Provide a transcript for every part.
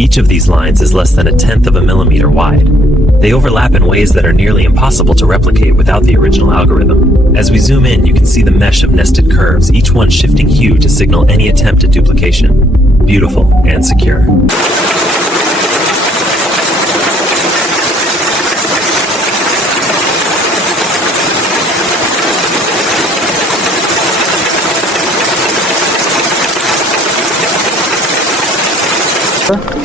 Each of these lines is less than 1/10 of a millimeter wide. They overlap in ways that are nearly impossible to replicate without the original algorithm. As we zoom in, you can see the mesh of nested curves, each one shifting hue to signal any attempt at duplication. Beautiful and secure.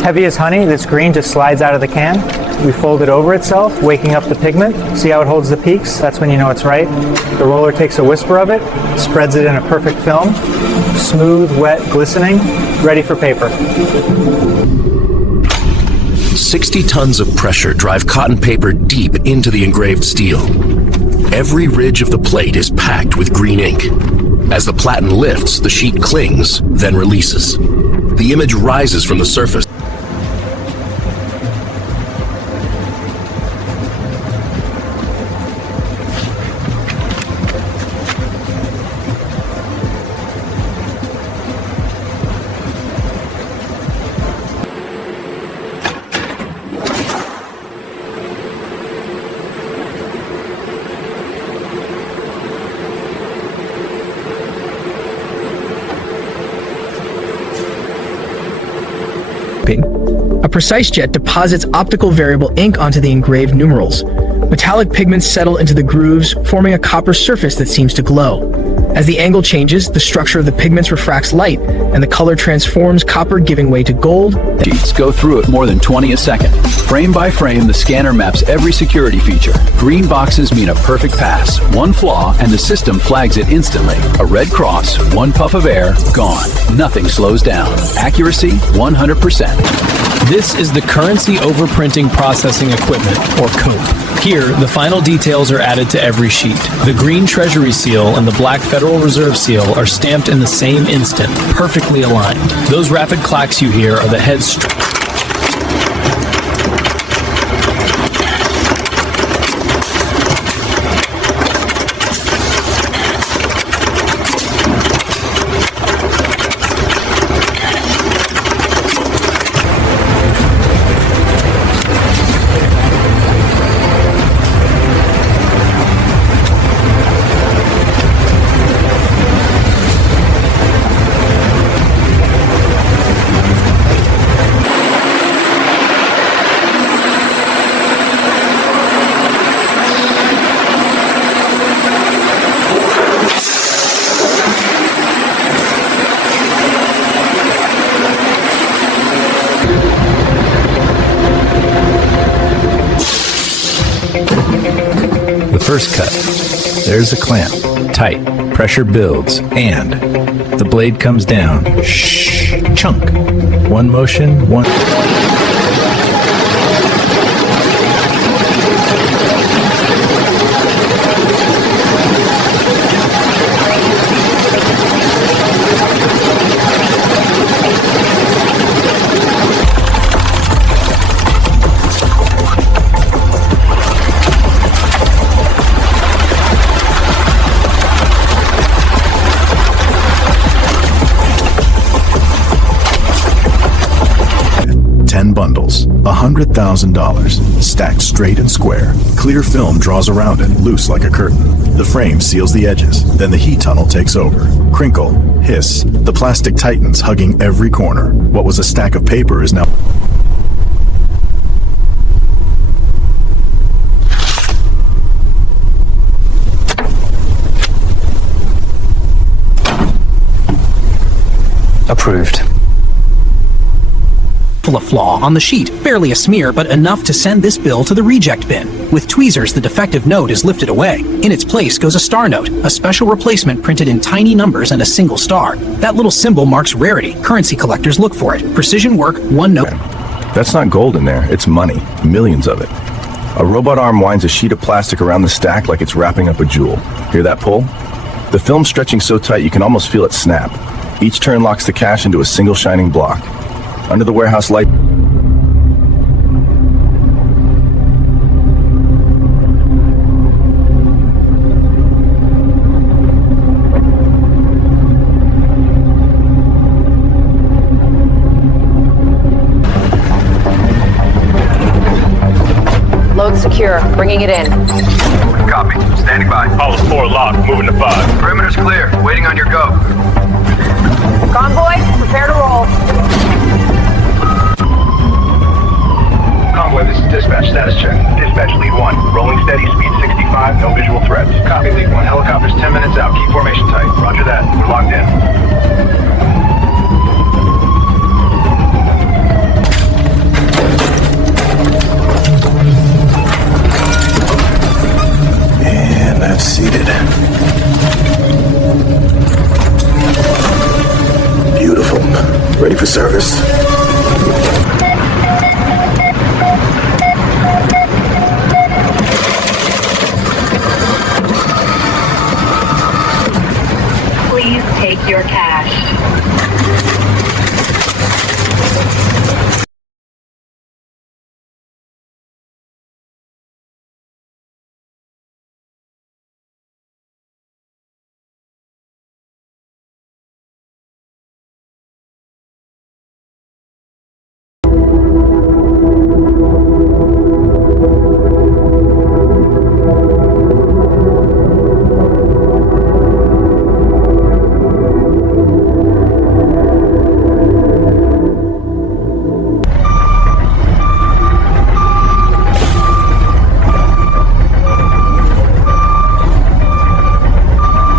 Heavy as honey, this green just slides out of the can. We fold it over itself, waking up the pigment. See how it holds the peaks? That's when you know it's right. The roller takes a whisper of it, spreads it in a perfect film. Smooth, wet, glistening, ready for paper. 60 tons of pressure drive cotton paper deep into the engraved steel. Every ridge of the plate is packed with green ink. As the platen lifts, the sheet clings, then releases. The image rises from the surface. A precise jet deposits optical variable ink onto the engraved numerals. Metallic pigments settle into the grooves, forming a copper surface that seems to glow. As the angle changes, the structure of the pigments refracts light, and the color transforms, copper giving way to gold. Sheets go through it more than 20 a second. Frame by frame, the scanner maps every security feature. Green boxes mean a perfect pass. One flaw, and the system flags it instantly. A red cross, one puff of air, gone. Nothing slows down. Accuracy, 100%. This is the Currency Overprinting Processing Equipment, or COPE. Here, the final details are added to every sheet. The green Treasury seal and the black Federal Reserve seal are stamped in the same instant, perfectly aligned. Those rapid clacks you hear are the head First cut. There's the clamp. Tight. Pressure builds. And the blade comes down. Shh. Chunk. One motion, one... bundles, $100,000, stacked straight and square. Clear film draws around it, loose like a curtain. The frame seals the edges, then the heat tunnel takes over. Crinkle, hiss, the plastic tightens, hugging every corner. What was a stack of paper is now... Approved. A flaw on the sheet, barely a smear, but enough to send this bill to the reject bin. With tweezers, the defective note is lifted away. In its place goes a star note, a special replacement printed in tiny numbers and a single star. That little symbol marks rarity. Currency collectors look for it. Precision work, one note. That's not gold in there, it's money. Millions of it. A robot arm winds a sheet of plastic around the stack like it's wrapping up a jewel. Hear that pull? The film's stretching so tight you can almost feel it snap. Each turn locks the cash into a single shining block. Under the warehouse light... secure. Bringing it in. Copy. Standing by. House 4 locked. Moving to 5. Perimeter's clear. Waiting on your go. Convoy, prepare to roll. Convoy, this is dispatch. Status check. Dispatch, lead 1. Rolling steady, speed 65, no visual threats. Copy, lead 1. Helicopter's 10 minutes out. Keep formation tight. Roger that. We're locked in. And that's seated. Beautiful. Ready for service. Please take your cash.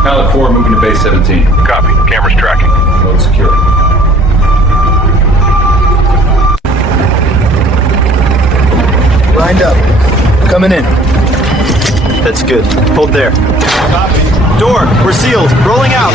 Pilot 4 moving to base 17. Copy. Camera's tracking. Mode secure. Lined up. Coming in. That's good. Hold there. Copy. Door, we're sealed. Rolling out.